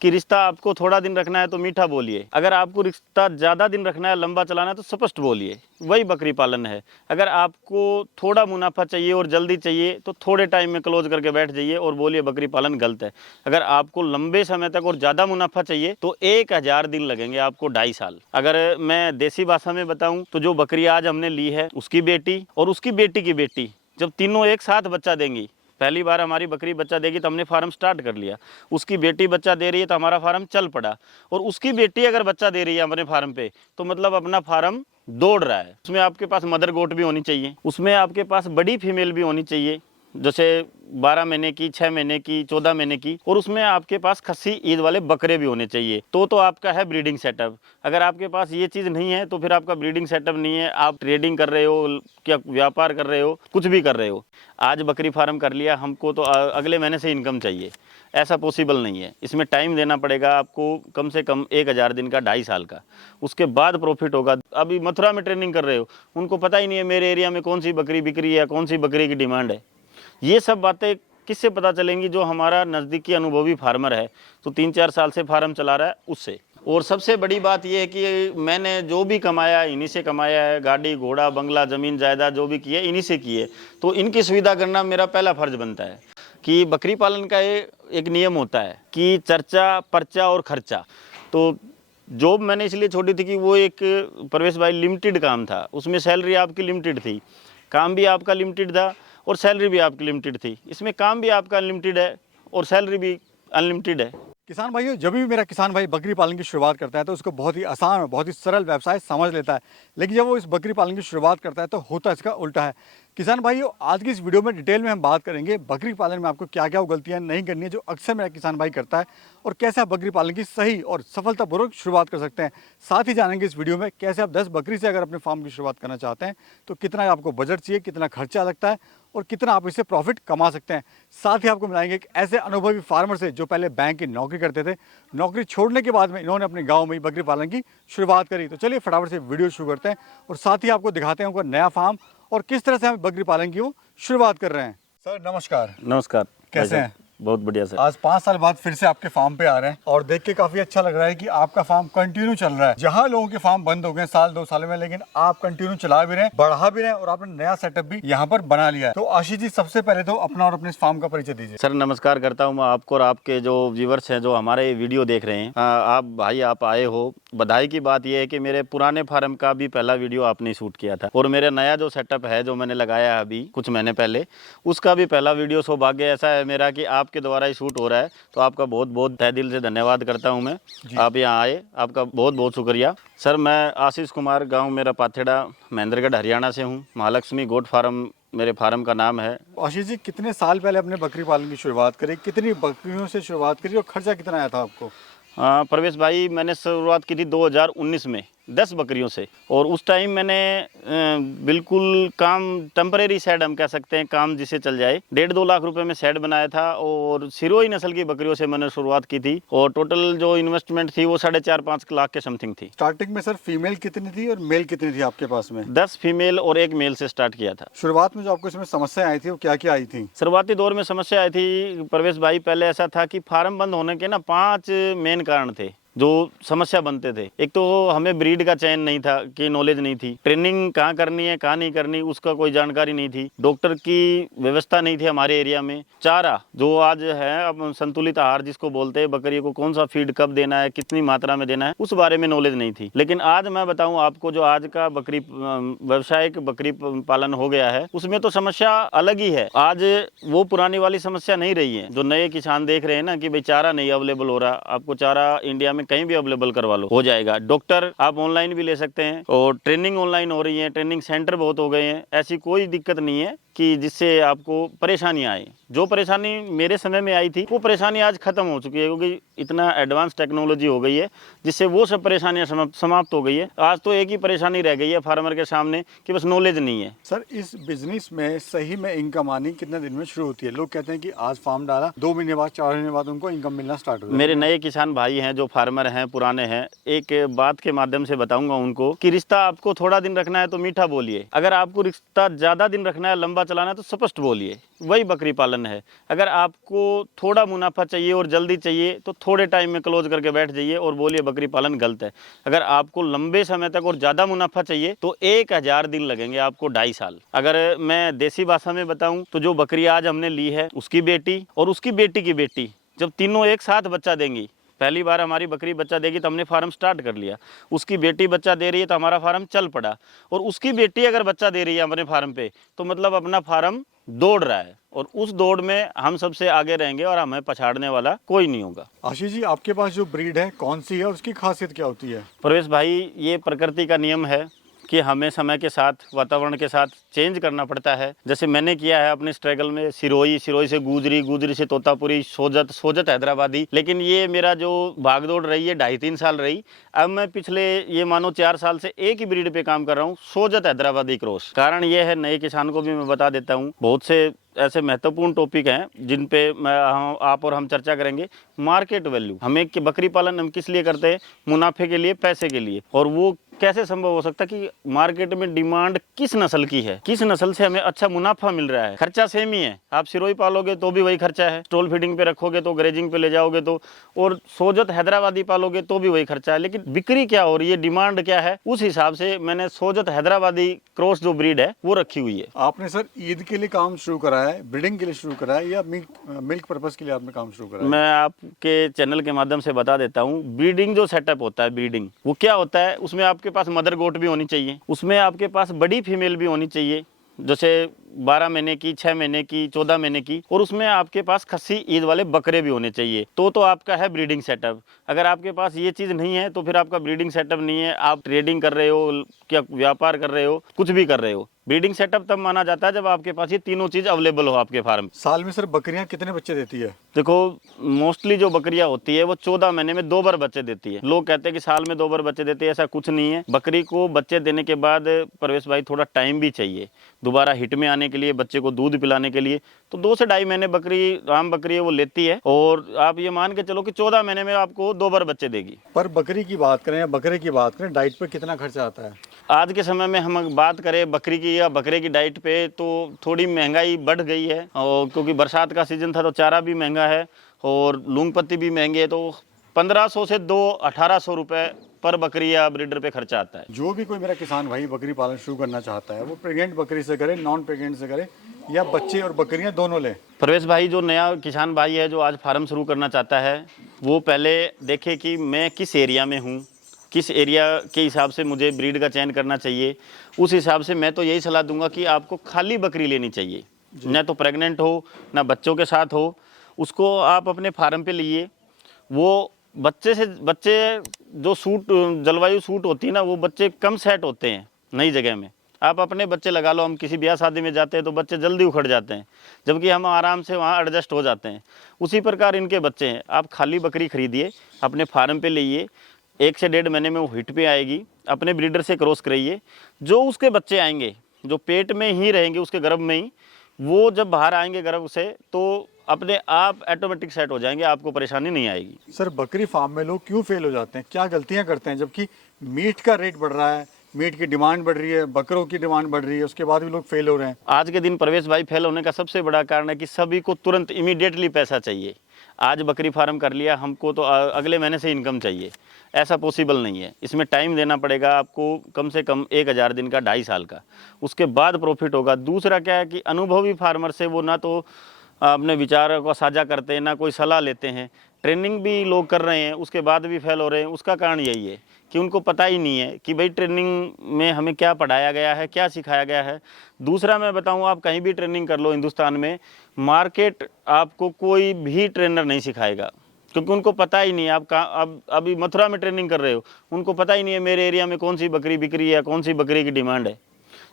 कि रिश्ता आपको थोड़ा दिन रखना है तो मीठा बोलिए, अगर आपको रिश्ता ज़्यादा दिन रखना है, लंबा चलाना है तो स्पष्ट बोलिए। वही बकरी पालन है। अगर आपको थोड़ा मुनाफा चाहिए और जल्दी चाहिए तो थोड़े टाइम में क्लोज करके बैठ जाइए और बोलिए बकरी पालन गलत है। अगर आपको लंबे समय तक और ज़्यादा मुनाफा चाहिए तो 1000 दिन लगेंगे आपको, 2.5 साल। अगर मैं देसी भाषा में बताऊं तो जो बकरी आज हमने ली है, उसकी बेटी और उसकी बेटी की बेटी जब तीनों एक साथ बच्चा देंगी, पहली बार हमारी बकरी बच्चा देगी तो हमने फार्म स्टार्ट कर लिया, उसकी बेटी बच्चा दे रही है तो हमारा फार्म चल पड़ा, और उसकी बेटी अगर बच्चा दे रही है हमारे फार्म पे तो मतलब अपना फार्म दौड़ रहा है। उसमें आपके पास मदर गोट भी होनी चाहिए, उसमें आपके पास बड़ी फीमेल भी होनी चाहिए, जैसे 12 महीने की, 6 महीने की, 14 महीने की, और उसमें आपके पास खस्सी ईद वाले बकरे भी होने चाहिए। तो आपका है ब्रीडिंग सेटअप। अगर आपके पास ये चीज़ नहीं है तो फिर आपका ब्रीडिंग सेटअप नहीं है, आप ट्रेडिंग कर रहे हो, क्या व्यापार कर रहे हो, कुछ भी कर रहे हो। आज बकरी फार्म कर लिया, हमको तो अगले महीने से इनकम चाहिए, ऐसा पॉसिबल नहीं है। इसमें टाइम देना पड़ेगा आपको, कम से कम 1000 दिन का, 2.5 साल का, उसके बाद प्रॉफिट होगा। अभी मथुरा में ट्रेनिंग कर रहे हो, उनको पता ही नहीं है मेरे एरिया में कौन सी बकरी बिक रही है, कौन सी बकरी की डिमांड है। ये सब बातें किससे पता चलेंगी? जो हमारा नज़दीकी अनुभवी फार्मर है, तो 3-4 साल से फार्म चला रहा है, उससे। और सबसे बड़ी बात यह है कि मैंने जो भी कमाया इन्हीं से कमाया है, गाड़ी घोड़ा बंगला ज़मीन जायदाद जो भी किए इन्हीं से किए, तो इनकी सुविधा करना मेरा पहला फर्ज बनता है। कि बकरी पालन का एक नियम होता है कि चर्चा, पर्चा और खर्चा। तो जॉब मैंने इसलिए छोड़ी थी कि वो एक, प्रवेश भाई, लिमिटेड काम था, उसमें सैलरी आपकी लिमिटेड थी, काम भी आपका लिमिटेड था और सैलरी भी आपकी लिमिटेड थी। इसमें काम भी आपका अनलिमिटेड है और सैलरी भी अनलिमिटेड है। किसान भाइयों, जब भी मेरा किसान भाई बकरी पालन की शुरुआत करता है तो उसको बहुत ही आसान और बहुत ही सरल व्यवसाय समझ लेता है, लेकिन जब वो इस बकरी पालन की शुरुआत करता है तो होता इसका उल्टा है। किसान भाइयों, आज की इस वीडियो में डिटेल में हम बात करेंगे बकरी पालन में आपको क्या क्या गलतियां नहीं करनी है जो अक्सर मेरा किसान भाई करता है, और कैसे आप बकरी पालन की सही और सफलतापूर्वक शुरुआत कर सकते हैं। साथ ही जानेंगे इस वीडियो में कैसे आप 10 बकरी से अगर अपने फार्म की शुरुआत करना चाहते हैं तो कितना आपको बजट चाहिए, कितना खर्चा लगता है और कितना आप इससे प्रॉफिट कमा सकते हैं। साथ ही आपको मिलाएंगे एक ऐसे अनुभवी फार्मर से जो पहले बैंक की नौकरी करते थे, नौकरी छोड़ने के बाद में इन्होंने अपने गांव में ही बकरी पालन की शुरुआत करी। तो चलिए फटाफट से वीडियो शुरू करते हैं और साथ ही आपको दिखाते हैं उनका नया फार्म और किस तरह से हम बकरी पालन की वो शुरुआत कर रहे हैं। सर नमस्कार। नमस्कार, कैसे हैं? बहुत बढ़िया सर। आज 5 साल बाद फिर से आपके फार्म पे आ रहे हैं और देख के काफी अच्छा लग रहा है कि आपका फार्म कंटिन्यू चल रहा है। जहां लोगों के फार्म बंद हो गए साल 2 साल में, लेकिन आप कंटिन्यू चला भी रहे हैं, बढ़ा भी रहे हैं और आपने नया सेटअप भी यहाँ पर बना लिया है। तो आशीष जी, सबसे पहले तो अपना और अपने इस फार्म का परिचय दीजिए। सर नमस्कार करता हूँ मैं आपको और आपके जो व्यूवर्स हैं जो हमारे वीडियो देख रहे हैं। आप भाई, आप आए हो, बधाई की बात यह है कि मेरे पुराने फार्म का भी पहला वीडियो आपने शूट किया था और मेरा नया जो सेटअप है जो मैंने लगाया है अभी कुछ महीने पहले, उसका भी पहला वीडियो। सौभाग्य ऐसा है मेरा कि आपके द्वारा ही शूट हो रहा है, तो आपका बहुत बहुत तहे दिल से धन्यवाद करता हूं मैं। आप यहाँ आए, आपका बहुत बहुत शुक्रिया। सर मैं आशीष कुमार, गांव मेरा पाथेड़ा, महेंद्रगढ़, हरियाणा से हूँ। महालक्ष्मी गोट फार्म मेरे फार्म का नाम है। आशीष जी, कितने साल पहले अपने बकरी पालन की शुरुआत करी, कितनी बकरियों से शुरुआत करी और खर्चा कितना आया था आपको? प्रवेश भाई, मैंने शुरुआत की थी 2019 में 10 बकरियों से, और उस टाइम मैंने बिल्कुल काम टेम्परेरी शेड हम कह सकते हैं, काम जिसे चल जाए, 1.5-2 लाख रुपए में शेड बनाया था और सिरोही नस्ल की बकरियों से मैंने शुरुआत की थी और टोटल जो इन्वेस्टमेंट थी वो 4.5-5 लाख के समथिंग थी। स्टार्टिंग में सर फीमेल कितनी थी और मेल कितनी थी आपके पास में? 10 फीमेल और 1 मेल से स्टार्ट किया था। शुरुआत में जो आपको इसमें समस्या आई थी वो क्या क्या आई थी? शुरुआती दौर में समस्या आई थी प्रवेश भाई, पहले ऐसा था कि फार्म बंद होने के ना 5 मेन कारण थे जो समस्या बनते थे। एक तो हमें ब्रीड का चयन नहीं था, कि नॉलेज नहीं थी, ट्रेनिंग कहाँ करनी है कहाँ नहीं करनी उसका कोई जानकारी नहीं थी, डॉक्टर की व्यवस्था नहीं थी हमारे एरिया में, चारा जो आज है अब संतुलित आहार जिसको बोलते हैं, बकरी को कौन सा फीड कब देना है, कितनी मात्रा में देना है, उस बारे में नॉलेज नहीं थी। लेकिन आज मैं बताऊं आपको, जो आज का बकरी व्यवसायिक बकरी पालन हो गया है उसमें तो समस्या अलग ही है। आज वो पुरानी वाली समस्या नहीं रही है। जो नए किसान देख रहे हैं ना कि भाई चारा नहीं अवेलेबल हो रहा, आपको चारा इंडिया में कहीं भी अवेलेबल करवा लो, हो जाएगा। डॉक्टर आप ऑनलाइन भी ले सकते हैं और ट्रेनिंग ऑनलाइन हो रही है, ट्रेनिंग सेंटर बहुत हो गए हैं। ऐसी कोई दिक्कत नहीं है कि जिससे आपको परेशानी आए। जो परेशानी मेरे समय में आई थी वो परेशानी आज खत्म हो चुकी है, क्योंकि इतना एडवांस टेक्नोलॉजी हो गई है जिससे वो सब परेशानियां समाप्त हो गई है। आज तो एक ही परेशानी रह गई है फार्मर के सामने कि बस नॉलेज नहीं है। सर इस बिजनेस में सही में इनकम आनी कितने दिन में शुरू होती है? लोग कहते हैं कि आज फार्म डाला 2 महीने बाद 4 महीने बाद उनको इनकम मिलना स्टार्ट हो जाती है। मेरे नए किसान भाई हैं जो फार्मर हैं, पुराने हैं, एक बात के माध्यम से बताऊंगा उनको कि रिश्ता आपको थोड़ा दिन रखना है तो मीठा बोलिए, अगर आपको रिश्ता ज्यादा दिन रखना है, लंबा चलाना है तो स्पष्ट बोलिए, वही बकरी पालन है। अगर आपको थोड़ा मुनाफा चाहिए और जल्दी चाहिए तो थोड़े टाइम में क्लोज करके बैठ जाइए और बोलिए बकरी पालन गलत है। अगर आपको लंबे समय तक और ज़्यादा मुनाफा चाहिए तो 1000 दिन लगेंगे आपको, 2.5 साल। अगर मैं देसी भाषा में बताऊं तो जो बकरी आज हमने ली है, उसकी बेटी और उसकी बेटी की बेटी जब तीनों एक साथ बच्चा देंगी, पहली बार हमारी बकरी बच्चा देगी तो हमने फार्म स्टार्ट कर लिया, उसकी बेटी बच्चा दे रही है तो हमारा फार्म चल पड़ा, और उसकी बेटी अगर बच्चा दे रही है हमारे फार्म पे तो मतलब अपना फार्म दौड़ रहा है, और उस दौड़ में हम सबसे आगे रहेंगे और हमें पछाड़ने वाला कोई नहीं होगा। आशीष जी, आपके पास जो ब्रीड है कौन सी है और उसकी खासियत क्या होती है? प्रवेश भाई, ये प्रकृति का नियम है कि हमें समय के साथ, वातावरण के साथ चेंज करना पड़ता है। जैसे मैंने किया है अपने स्ट्रगल में, सिरोही से गुजरी, गुजरी से तोतापुरी, सोजत हैदराबादी, लेकिन ये मेरा जो भागदौड़ रही है 2.5-3 साल रही। अब मैं पिछले ये मानो 4 साल से एक ही ब्रीड पे काम कर रहा हूँ, सोजत हैदराबादी क्रॉस। कारण ये है, नए किसान को भी मैं बता देता हूँ, बहुत से ऐसे महत्वपूर्ण टॉपिक हैं जिन पे आप और हम चर्चा करेंगे। मार्केट वैल्यू, हमें कि बकरी पालन हम किस लिए करते हैं? मुनाफे के लिए, पैसे के लिए। और वो कैसे संभव हो सकता कि मार्केट में डिमांड किस नस्ल की है, किस नस्ल से हमें अच्छा मुनाफा मिल रहा है? खर्चा सेम ही है, आप सिरोही पालोगे तो भी वही खर्चा है, स्टॉल फीडिंग पे रखोगे तो, ग्रेजिंग पे ले जाओगे तो, और सोजत हैदराबादी पालोगे तो भी वही खर्चा है। लेकिन बिक्री क्या हो रही है, डिमांड क्या है, उस हिसाब से मैंने सोजत हैदराबादी क्रॉस जो ब्रीड है वो रखी हुई है। आपने सर ईद के लिए काम शुरू करा है, ब्रीडिंग के लिए शुरू करा है, या मिल्क पर्पस के लिए आपने काम शुरू करा है? मैं आपके चैनल के माध्यम से बता देता हूँ, ब्रीडिंग जो सेटअप होता है, ब्रीडिंग वो क्या होता है, उसमें आपके पास मदर गोट भी होनी चाहिए, उसमें आपके पास बड़ी फीमेल भी होनी चाहिए, जैसे 12 महीने की, 6 महीने की, 14 महीने की, और उसमें आपके पास खस्सी ईद वाले बकरे भी होने चाहिए। तो आपका है ब्रीडिंग सेटअप। अगर आपके पास ये चीज़ नहीं है तो फिर आपका ब्रीडिंग सेटअप नहीं है। आप ट्रेडिंग कर रहे हो, क्या व्यापार कर रहे हो, कुछ भी कर रहे हो, ब्रीडिंग सेटअप तब माना जाता है जब आपके पास ये तीनों चीज़ अवेलेबल हो आपके फार्म। साल में सर बकरियां कितने बच्चे देती है? देखो, मोस्टली जो बकरियां होती है वो 14 महीने में 2 बार बच्चे देती है। लोग कहते हैं कि साल में 2 बार बच्चे देती है, ऐसा कुछ नहीं है। बकरी को बच्चे देने के बाद प्रवेश भाई थोड़ा टाइम भी चाहिए दोबारा हिट में आने के लिए, बच्चे को दूध पिलाने के लिए। तो 2 से 2.5 महीने बकरी, राम बकरी है, वो लेती है, और आप ये मान के चलो कि 14 महीने में आपको 2 बार बच्चे देगी। पर बकरी की बात करें या बकरे की बात करें, डाइट पे कितना खर्चा आता है? आज के समय में हम बात करें बकरी की या बकरे की डाइट पे, तो थोड़ी महंगाई बढ़ गई है, और क्योंकि बरसात का सीजन था तो चारा भी महंगा है और लूंग पत्ती भी महंगे है। तो 1500 से 1800 रुपये पर बकरी या ब्रीडर पे खर्चा आता है। जो भी कोई मेरा किसान भाई बकरी पालन शुरू करना चाहता है, वो प्रेग्नेंट बकरी से करे, नॉन प्रेग्नेंट से करे, या बच्चे और बकरियां दोनों ले? प्रवेश भाई, जो नया किसान भाई है जो आज फार्म शुरू करना चाहता है, वो पहले देखे कि मैं किस एरिया में हूँ, किस एरिया के हिसाब से मुझे ब्रीड का चयन करना चाहिए। उस हिसाब से मैं तो यही सलाह दूंगा कि आपको खाली बकरी लेनी चाहिए, न तो प्रेग्नेंट हो ना बच्चों के साथ हो। उसको आप अपने फार्म पे लिए, वो बच्चे जो जलवायु सूट होती है ना, वो बच्चे कम सेट होते हैं नई जगह में। आप अपने बच्चे लगा लो, हम किसी ब्याह शादी में जाते हैं तो बच्चे जल्दी उखड़ जाते हैं, जबकि हम आराम से वहाँ एडजस्ट हो जाते हैं। उसी प्रकार इनके बच्चे हैं। आप खाली बकरी खरीदिए, अपने फार्म पे लाइए, 1 से 1.5 महीने में वो हिट पे आएगी, अपने ब्रीडर से क्रॉस कराइए। जो उसके बच्चे आएंगे, जो पेट में ही रहेंगे उसके गर्भ में ही, वो जब बाहर आएंगे गर्भ से तो अपने आप ऑटोमेटिक सेट हो जाएंगे, आपको परेशानी नहीं आएगी। सर, बकरी फार्म में लोग क्यों फेल हो जाते हैं, क्या गलतियां करते हैं? जबकि मीट का रेट बढ़ रहा है, मीट की डिमांड बढ़ रही है, बकरों की डिमांड बढ़ रही है, उसके बाद भी लोग फेल हो रहे हैं। आज के दिन प्रवेश भाई फेल होने का सबसे बड़ा कारण है कि सभी को तुरंत इमीडिएटली पैसा चाहिए। आज बकरी फार्म कर लिया, हमको तो अगले महीने से इनकम चाहिए, ऐसा पॉसिबल नहीं है। इसमें टाइम देना पड़ेगा आपको, कम से कम 1000 दिन का, 2.5 साल का, उसके बाद प्रॉफिट होगा। दूसरा क्या है कि अनुभवी फार्मर से वो ना तो अपने विचारों को साझा करते हैं, ना कोई सलाह लेते हैं। ट्रेनिंग भी लोग कर रहे हैं, उसके बाद भी फेल हो रहे हैं। उसका कारण यही है कि उनको पता ही नहीं है कि भाई ट्रेनिंग में हमें क्या पढ़ाया गया है, क्या सिखाया गया है। दूसरा मैं बताऊं, आप कहीं भी ट्रेनिंग कर लो हिंदुस्तान में, मार्केट आपको कोई भी ट्रेनर नहीं सिखाएगा, क्योंकि उनको पता ही नहीं है। आप अब अभी मथुरा में ट्रेनिंग कर रहे हो, उनको पता ही नहीं है मेरे एरिया में कौन सी बकरी बिक रही है, कौन सी बकरी की डिमांड है।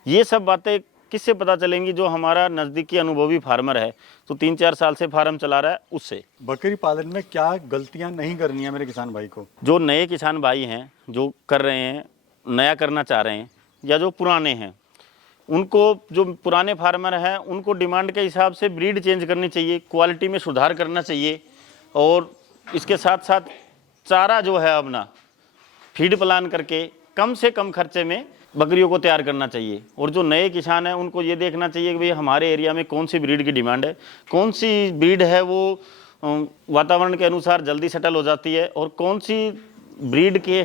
ये सब बातें किससे पता चलेंगी? जो हमारा नज़दीकी अनुभवी फार्मर है, तो 3-4 साल से फार्म चला रहा है, उससे। बकरी पालन में क्या गलतियां नहीं करनी है मेरे किसान भाई को? जो नए किसान भाई हैं, जो कर रहे हैं, नया करना चाह रहे हैं, या जो पुराने हैं, उनको, जो पुराने फार्मर हैं, उनको डिमांड के हिसाब से ब्रीड चेंज करनी चाहिए, क्वालिटी में सुधार करना चाहिए, और इसके साथ साथ चारा जो है अपना फीड प्लान करके कम से कम खर्चे में बकरियों को तैयार करना चाहिए। और जो नए किसान हैं उनको ये देखना चाहिए कि भाई हमारे एरिया में कौन सी ब्रीड की डिमांड है, कौन सी ब्रीड है वो वातावरण के अनुसार जल्दी सेटल हो जाती है, और कौन सी ब्रीड के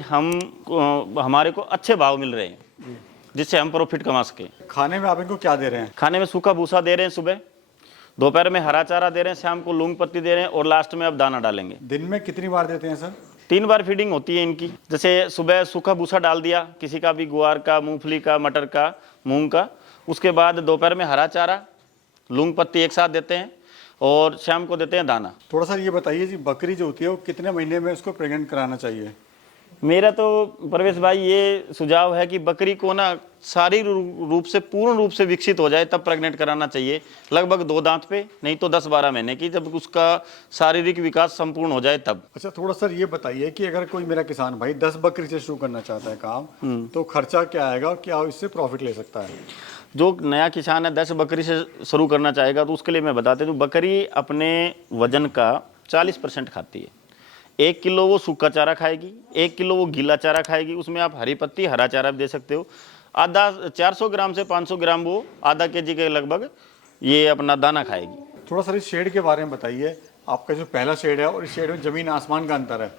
हमारे को अच्छे भाव मिल रहे हैं जिससे हम प्रॉफिट कमा सकें। खाने में आप इनको क्या दे रहे हैं? खाने में सूखा भूसा दे रहे हैं सुबह, दोपहर में हरा चारा दे रहे हैं, शाम को लूंग पत्ती दे रहे हैं, और लास्ट में अब दाना डालेंगे। दिन में कितनी बार देते हैं सर? 3 बार फीडिंग होती है इनकी। जैसे सुबह सूखा भूसा डाल दिया, किसी का भी ग्वार का, मूंगफली का, मटर का, मूंग का। उसके बाद दोपहर में हरा चारा, लूंग पत्ती एक साथ देते हैं, और शाम को देते हैं दाना। थोड़ा सा ये बताइए जी, बकरी जो होती है वो कितने महीने में उसको प्रेग्नेंट कराना चाहिए? मेरा तो परवेश भाई ये सुझाव है कि बकरी को ना शारीरिक रूप से पूर्ण रूप से विकसित हो जाए तब प्रेग्नेंट कराना चाहिए, लगभग 2 दांत पे, नहीं तो 10-12 महीने की, जब उसका शारीरिक विकास संपूर्ण हो जाए तब। अच्छा, थोड़ा सर ये बताइए कि अगर कोई मेरा किसान भाई 10 बकरी से शुरू करना चाहता है काम, तो खर्चा क्या आएगा और क्या इससे प्रॉफिट ले सकता है? जो नया किसान है 10 बकरी से शुरू करना चाहेगा तो उसके लिए मैं बताते हूँ, बकरी अपने वजन का 40% खाती है। 1 किलो वो सूखा चारा खाएगी, 1 किलो वो गीला चारा खाएगी, उसमें आप हरी पत्ती, हरा चारा भी दे सकते हो। आधा 400 ग्राम से 500 ग्राम वो आधा केजी के लगभग ये अपना दाना खाएगी। थोड़ा सर इस शेड के बारे में बताइए, आपका जो पहला शेड है और इस शेड में ज़मीन आसमान का अंतर है,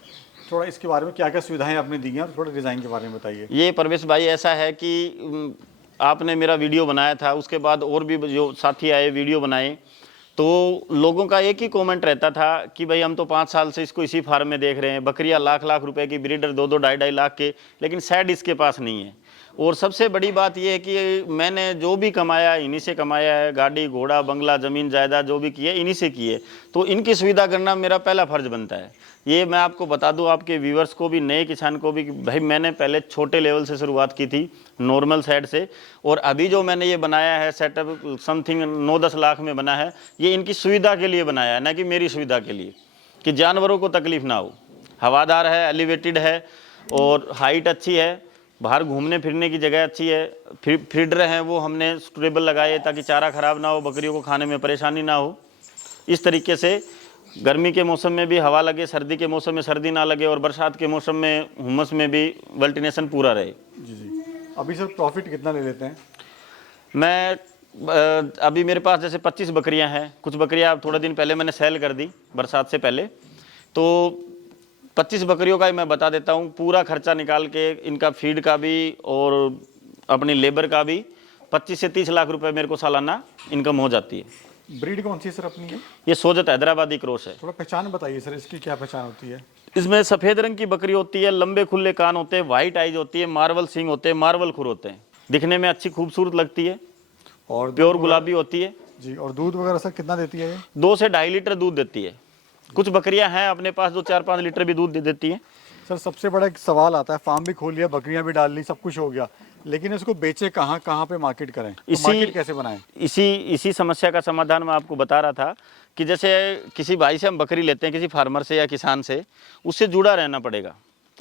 थोड़ा इसके बारे में क्या क्या सुविधाएं आपने दी हैं और थोड़ा डिज़ाइन के बारे में बताइए। ये परवेश भाई ऐसा है कि आपने मेरा वीडियो बनाया था, उसके बाद और भी जो साथी आए वीडियो बनाए, तो लोगों का एक ही कमेंट रहता था कि भाई हम तो 5 साल से इसको इसी फार्म में देख रहे हैं, बकरियां लाख रुपए की, ब्रीडर 2-2 ढाई लाख के, लेकिन शेड इसके पास नहीं है। और सबसे बड़ी बात यह है कि मैंने जो भी कमाया इन्हीं से कमाया है, गाड़ी घोड़ा बंगला ज़मीन जायदाद जो भी किए इन्हीं से किए, तो इनकी सुविधा करना मेरा पहला फर्ज बनता है। ये मैं आपको बता दूं, आपके व्यूवर्स को भी, नए किसान को भी, कि भाई मैंने पहले छोटे लेवल से शुरुआत की थी, नॉर्मल सेट से, और अभी जो मैंने ये बनाया है सेटअप समथिंग 9-10 लाख में बना है, ये इनकी सुविधा के लिए बनाया है, ना कि मेरी सुविधा के लिए, कि जानवरों को तकलीफ ना हो। हवादार है, एलिवेटेड है, और हाइट अच्छी है, बाहर घूमने फिरने की जगह अच्छी है। फीडर हैं वो हमने स्टेबल लगाए ताकि चारा खराब ना हो, बकरियों को खाने में परेशानी ना हो। इस तरीके से गर्मी के मौसम में भी हवा लगे, सर्दी के मौसम में सर्दी ना लगे, और बरसात के मौसम में हुमस में भी वेंटिलेशन पूरा रहे। जी जी। अभी सर प्रॉफिट कितना ले लेते हैं? मैं अभी मेरे पास जैसे 25 बकरियां हैं, कुछ बकरियां थोड़े दिन पहले मैंने सेल कर दी बरसात से पहले, तो 25 बकरियों का ही मैं बता देता हूँ। पूरा खर्चा निकाल के इनका फीड का भी और अपनी लेबर का भी 25 से 30 लाख रुपए मेरे को सालाना इनकम हो जाती है। ब्रीड कौन सी है सर अपनी? ये सोजत हैदराबादी क्रॉस है। थोड़ा पहचान बताइए सर, इसकी क्या पहचान होती है? इसमें सफ़ेद रंग की बकरी होती है, लंबे खुले कान होते हैं, वाइट आइज होती है, मार्बल सींग होते हैं, मार्बल खुर होते हैं, दिखने में अच्छी खूबसूरत लगती है, और प्योर गुलाबी होती है जी। और दूध वगैरह सर कितना देती है ये? 2 से 2.5 लीटर दूध देती है। कुछ बकरियां हैं अपने पास जो 4-5 लीटर भी दूध दे देती हैं। सर सबसे बड़ा एक सवाल आता है, फार्म भी खोल लिया, बकरियां भी डाल ली, सब कुछ हो गया, लेकिन इसको बेचे कहाँ, कहाँ पे मार्केट करें, तो मार्केट कैसे बनाएं? इसी समस्या का समाधान मैं आपको बता रहा था कि जैसे किसी भाई से हम बकरी लेते हैं, किसी फार्मर से या किसान से, उससे जुड़ा रहना पड़ेगा,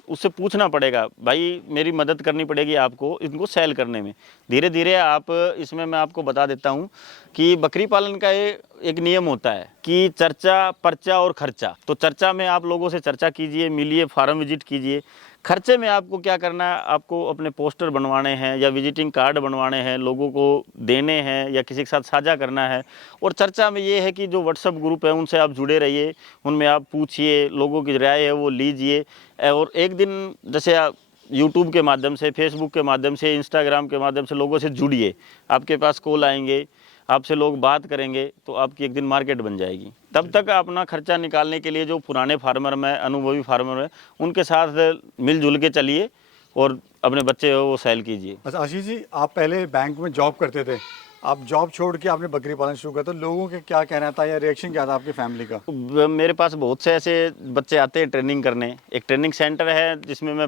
उससे पूछना पड़ेगा, भाई मेरी मदद करनी पड़ेगी आपको इनको सेल करने में। धीरे धीरे आप इसमें मैं आपको बता देता हूँ कि बकरी पालन का एक नियम होता है कि चर्चा, पर्चा और खर्चा। तो चर्चा में आप लोगों से चर्चा कीजिए, मिलिए, फार्म विजिट कीजिए। खर्चे में आपको क्या करना है, आपको अपने पोस्टर बनवाने हैं या विजिटिंग कार्ड बनवाने हैं, लोगों को देने हैं या किसी के साथ साझा करना है। और चर्चा में ये है कि जो व्हाट्सएप ग्रुप है उनसे आप जुड़े रहिए, उनमें आप पूछिए, लोगों की राय है वो लीजिए। और एक दिन जैसे आप यूट्यूब के माध्यम से, फेसबुक के माध्यम से, इंस्टाग्राम के माध्यम से लोगों से जुड़िए, आपके पास कॉल आएंगे, आपसे लोग बात करेंगे, तो आपकी एक दिन मार्केट बन जाएगी। तब तक अपना खर्चा निकालने के लिए जो पुराने फार्मर में, अनुभवी फार्मर हैं, उनके साथ मिलजुल के चलिए और अपने बच्चे हो वो सेल कीजिए। अच्छा आशीष जी, आप पहले बैंक में जॉब करते थे, आप जॉब छोड़ के आपने बकरी पालन शुरू किया, तो लोगों के क्या कहना था या रिएक्शन क्या था आपकी फैमिली का? मेरे पास बहुत से ऐसे बच्चे आते हैं ट्रेनिंग करने। एक ट्रेनिंग सेंटर है जिसमें मैं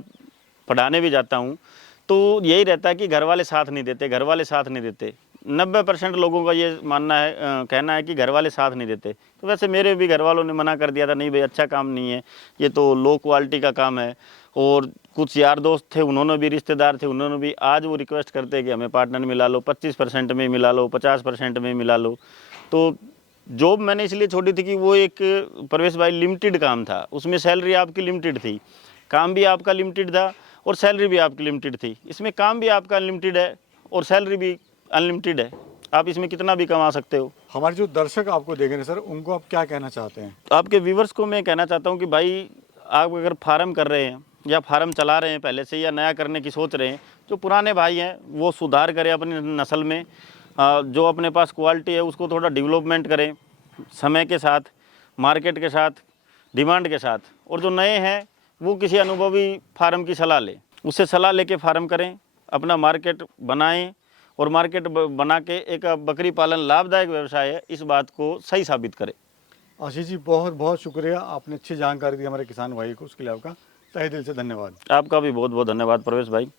पढ़ाने भी जाता हूँ। तो यही रहता है कि घर वाले साथ नहीं देते, घर वाले साथ नहीं देते। 90% लोगों का ये मानना है, कहना है कि घर वाले साथ नहीं देते। तो वैसे मेरे भी घर वालों ने मना कर दिया था, नहीं भाई अच्छा काम नहीं है, ये तो लो क्वालिटी का काम है। और कुछ यार दोस्त थे, उन्होंने भी, रिश्तेदार थे, उन्होंने भी, आज वो रिक्वेस्ट करते हैं कि हमें पार्टनर मिला लो, 25% में मिला लो, 50% में मिला लो। तो जॉब मैंने इसलिए छोड़ी थी कि वो एक, परवेश भाई, लिमिटेड काम था, उसमें सैलरी आपकी लिमिटेड थी, काम भी आपका लिमिटेड था, और सैलरी भी आपकी लिमिटेड थी। इसमें काम भी आपका अनलिमिटेड है और सैलरी भी अनलिमिटेड है, आप इसमें कितना भी कमा सकते हो। हमारे जो दर्शक आपको देख रहे हैं सर, उनको आप क्या कहना चाहते हैं? आपके व्यूवर्स को मैं कहना चाहता हूँ कि भाई आप अगर फार्म कर रहे हैं या फार्म चला रहे हैं पहले से या नया करने की सोच रहे हैं, जो पुराने भाई हैं वो सुधार करें अपनी नस्ल में, जो अपने पास क्वालिटी है उसको थोड़ा डेवलपमेंट करें समय के साथ, मार्केट के साथ, डिमांड के साथ। और जो नए हैं वो किसी अनुभवी फार्म की सलाह लें, उससे सलाह लेके फार्म करें, अपना मार्केट बनाएं और मार्केट बना के एक बकरी पालन लाभदायक व्यवसाय है, इस बात को सही साबित करें। आशीष जी, बहुत बहुत शुक्रिया, आपने अच्छी जानकारी दी हमारे किसान भाई को, उसके लिए आपका तहे दिल से धन्यवाद। आपका भी बहुत बहुत धन्यवाद प्रवेश भाई।